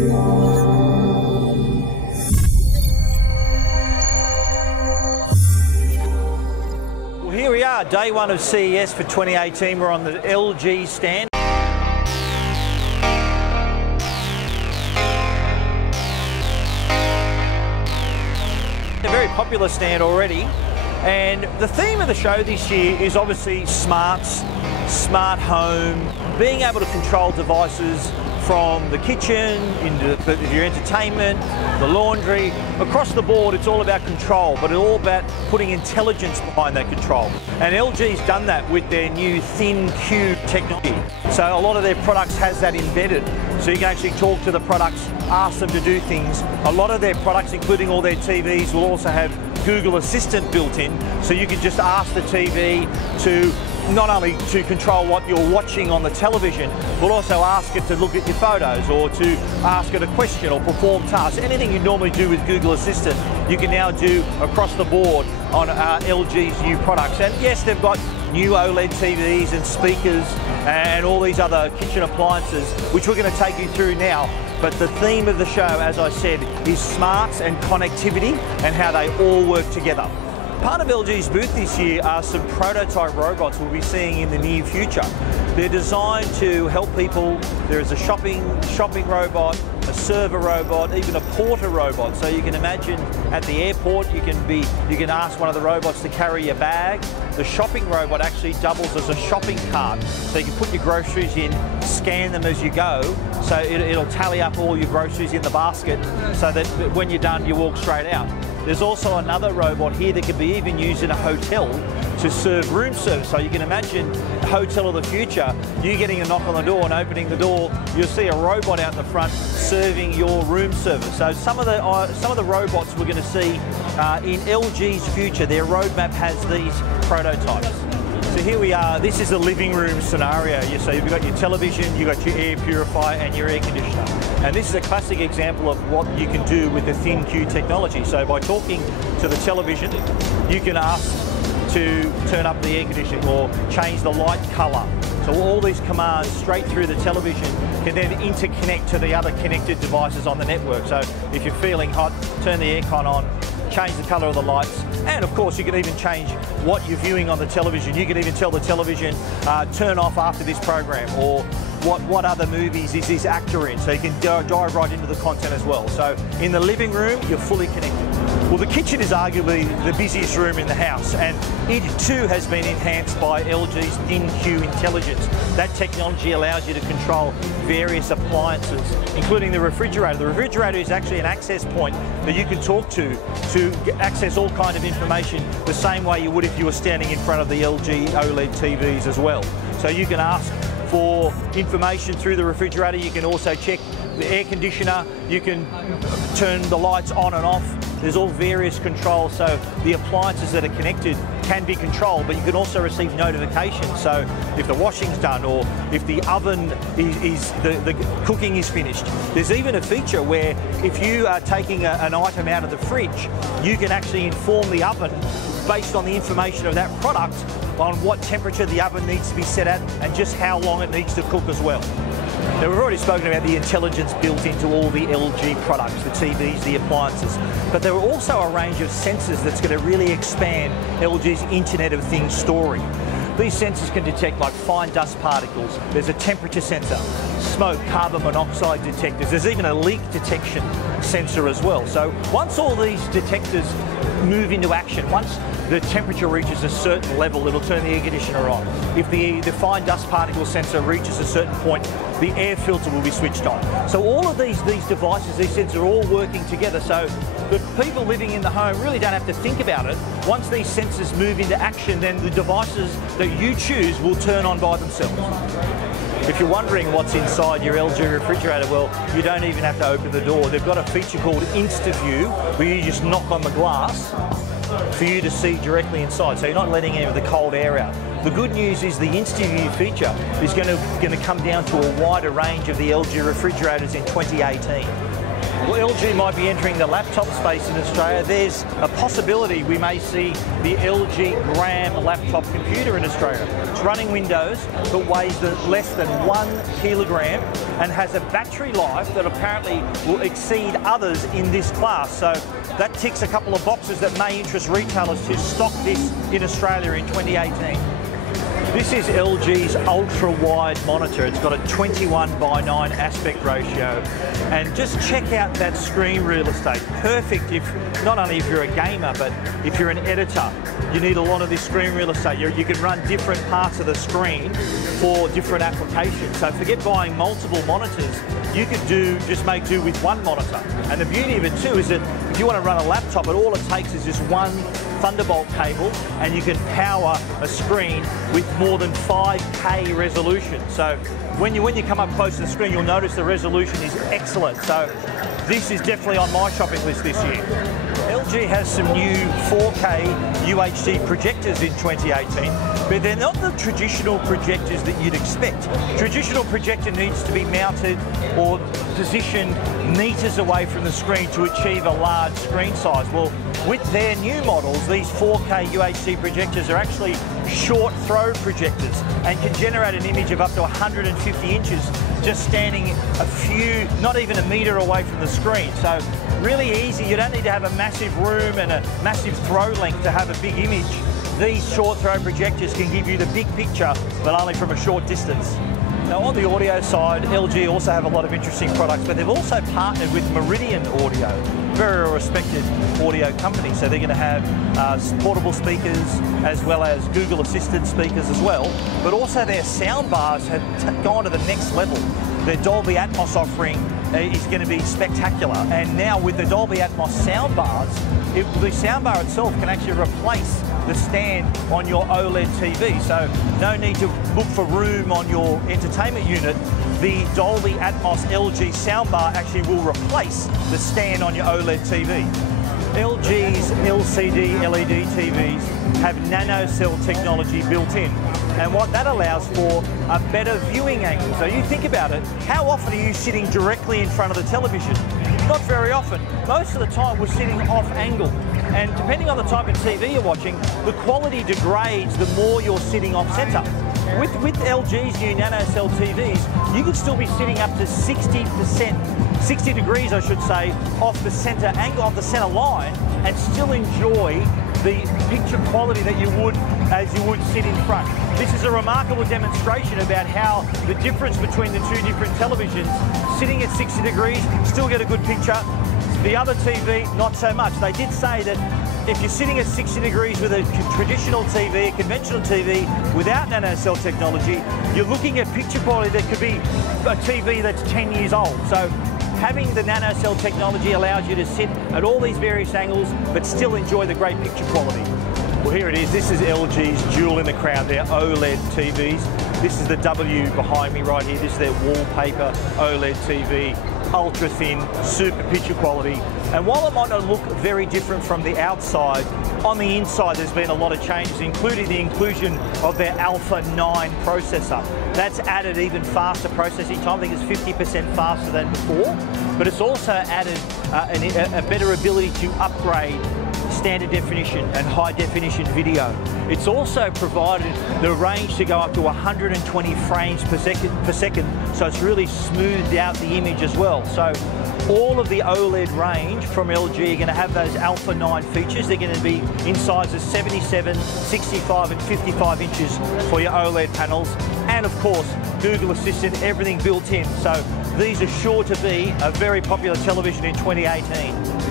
Well, here we are, day one of CES for 2018. We're on the LG stand. A very popular stand already. And the theme of the show this year is obviously smarts, smart home, being able to control devices from the kitchen, into your entertainment, the laundry. Across the board, it's all about control, but it's all about putting intelligence behind that control. And LG's done that with their new ThinQ technology. So a lot of their products has that embedded. So you can actually talk to the products, ask them to do things. A lot of their products, including all their TVs, will also have Google Assistant built in, so you can just ask the TV to not only to control what you're watching on the television, but also ask it to look at your photos or to ask it a question or perform tasks. Anything you normally do with Google Assistant, you can now do across the board on LG's new products. And yes, they've got new OLED TVs and speakers and all these other kitchen appliances, which we're going to take you through now. But the theme of the show, as I said, is smarts and connectivity and how they all work together. Part of LG's booth this year are some prototype robots we'll be seeing in the near future. They're designed to help people. There is a shopping robot, a server robot, even a porter robot. So you can imagine at the airport, you can ask one of the robots to carry your bag. The shopping robot actually doubles as a shopping cart. So you can put your groceries in, scan them as you go. So it'll tally up all your groceries in the basket so that when you're done, you walk straight out. There's also another robot here that can be even used in a hotel to serve room service. So you can imagine a hotel of the future, you getting a knock on the door and opening the door, you'll see a robot out the front serving your room service. So some of the robots we're going to see in LG's future, their roadmap has these prototypes. So here we are, this is a living room scenario. So you've got your television, you've got your air purifier and your air conditioner. And this is a classic example of what you can do with the ThinQ technology. So by talking to the television, you can ask to turn up the air conditioning or change the light colour. So all these commands straight through the television can then interconnect to the other connected devices on the network. So if you're feeling hot, turn the aircon on, change the colour of the lights, and of course you can even change what you're viewing on the television. You can even tell the television, turn off after this program, or what other movies is this actor in, so you can dive right into the content as well. So in the living room, you're fully connected. Well, the kitchen is arguably the busiest room in the house, and it too has been enhanced by LG's ThinQ intelligence. That technology allows you to control various appliances, including the refrigerator. The refrigerator is actually an access point that you can talk to access all kind of information the same way you would if you were standing in front of the LG OLED TVs as well. So you can ask for information through the refrigerator. You can also check the air conditioner. You can turn the lights on and off. There's all various controls, so the appliances that are connected can be controlled, but you can also receive notifications. So if the washing's done or if the oven the cooking is finished. There's even a feature where if you are taking an item out of the fridge, you can actually inform the oven based on the information of that product on what temperature the oven needs to be set at and just how long it needs to cook as well. Now, we've already spoken about the intelligence built into all the LG products, the TVs, the appliances, but there are also a range of sensors that's going to really expand LG's Internet of Things story. These sensors can detect like fine dust particles. There's a temperature sensor, smoke, carbon monoxide detectors. There's even a leak detection sensor as well. So once all these detectors move into action, once the temperature reaches a certain level, it'll turn the air conditioner on. If the fine dust particle sensor reaches a certain point, the air filter will be switched on. So all of these devices, these sensors are all working together. So the people living in the home really don't have to think about it. Once these sensors move into action, then the devices that you choose will turn on by themselves. If you're wondering what's inside your LG refrigerator, well, you don't even have to open the door. They've got a feature called InstaView, where you just knock on the glass for you to see directly inside, so you're not letting any of the cold air out. The good news is the InstaView feature is going to come down to a wider range of the LG refrigerators in 2018. Well, LG might be entering the laptop space in Australia. There's a possibility we may see the LG Gram laptop computer in Australia. It's running Windows, but weighs less than 1 kilogram and has a battery life that apparently will exceed others in this class. So that ticks a couple of boxes that may interest retailers to stock this in Australia in 2018. This is LG's Ultrawide Monitor. It's got a 21:9 aspect ratio. And just check out that screen real estate. Perfect if, not only if you're a gamer, but if you're an editor. You need a lot of this screen real estate. You can run different parts of the screen for different applications. So forget buying multiple monitors. You could just make do with one monitor. And the beauty of it too is that if you want to run a laptop, all it takes is just one Thunderbolt cable and you can power a screen with more than 5K resolution. So when you come up close to the screen, you'll notice the resolution is excellent. So this is definitely on my shopping list this year. LG has some new 4K UHD projectors in 2018, but they're not the traditional projectors that you'd expect. Traditional projector needs to be mounted or positioned meters away from the screen to achieve a large screen size. Well, with their new models, these 4K UHD projectors are actually short throw projectors and can generate an image of up to 150 inches just standing not even a meter away from the screen. So really easy. You don't need to have a massive room and a massive throw length to have a big image. These short throw projectors can give you the big picture, but only from a short distance. Now on the audio side, LG also have a lot of interesting products, but they've also partnered with Meridian Audio, very respected audio company. So they're going to have portable speakers as well as Google Assistant speakers as well, but also their sound bars have gone to the next level. Their Dolby Atmos offering is going to be spectacular, and now with the Dolby Atmos sound bars, the soundbar itself can actually replace the stand on your OLED TV. So no need to look for room on your entertainment unit. The Dolby Atmos LG soundbar actually will replace the stand on your OLED TV. LG's LCD LED TVs have nanocell technology built in, and what that allows for are better viewing angles. So you think about it, how often are you sitting directly in front of the television? Not very often. Most of the time we're sitting off angle, and depending on the type of TV you're watching, the quality degrades the more you're sitting off center. With LG's new nanocell TVs, you could still be sitting up to 60 degrees, I should say, off the center angle, off the center line, and still enjoy the picture quality that you would as you would sit in front. This is a remarkable demonstration about how the difference between the two different televisions, sitting at 60 degrees, still get a good picture. The other TV, not so much. They did say that if you're sitting at 60 degrees with a traditional TV, a conventional TV, without nanocell technology, you're looking at picture quality that could be a TV that's 10 years old. So having the nanocell technology allows you to sit at all these various angles, but still enjoy the great picture quality. Well, here it is. This is LG's jewel in the crown, their OLED TVs. This is the W behind me right here. This is their wallpaper OLED TV. Ultra thin, super picture quality. And while it might not look very different from the outside, on the inside there's been a lot of changes, including the inclusion of their Alpha 9 processor. That's added even faster processing time. I think it's 50% faster than before, but it's also added a better ability to upgrade standard definition and high definition video. It's also provided the range to go up to 120 frames per second, so it's really smoothed out the image as well. So all of the OLED range from LG are going to have those Alpha 9 features. They're going to be in sizes 77, 65 and 55 inches for your OLED panels, and of course Google Assistant, everything built in. So these are sure to be a very popular television in 2018.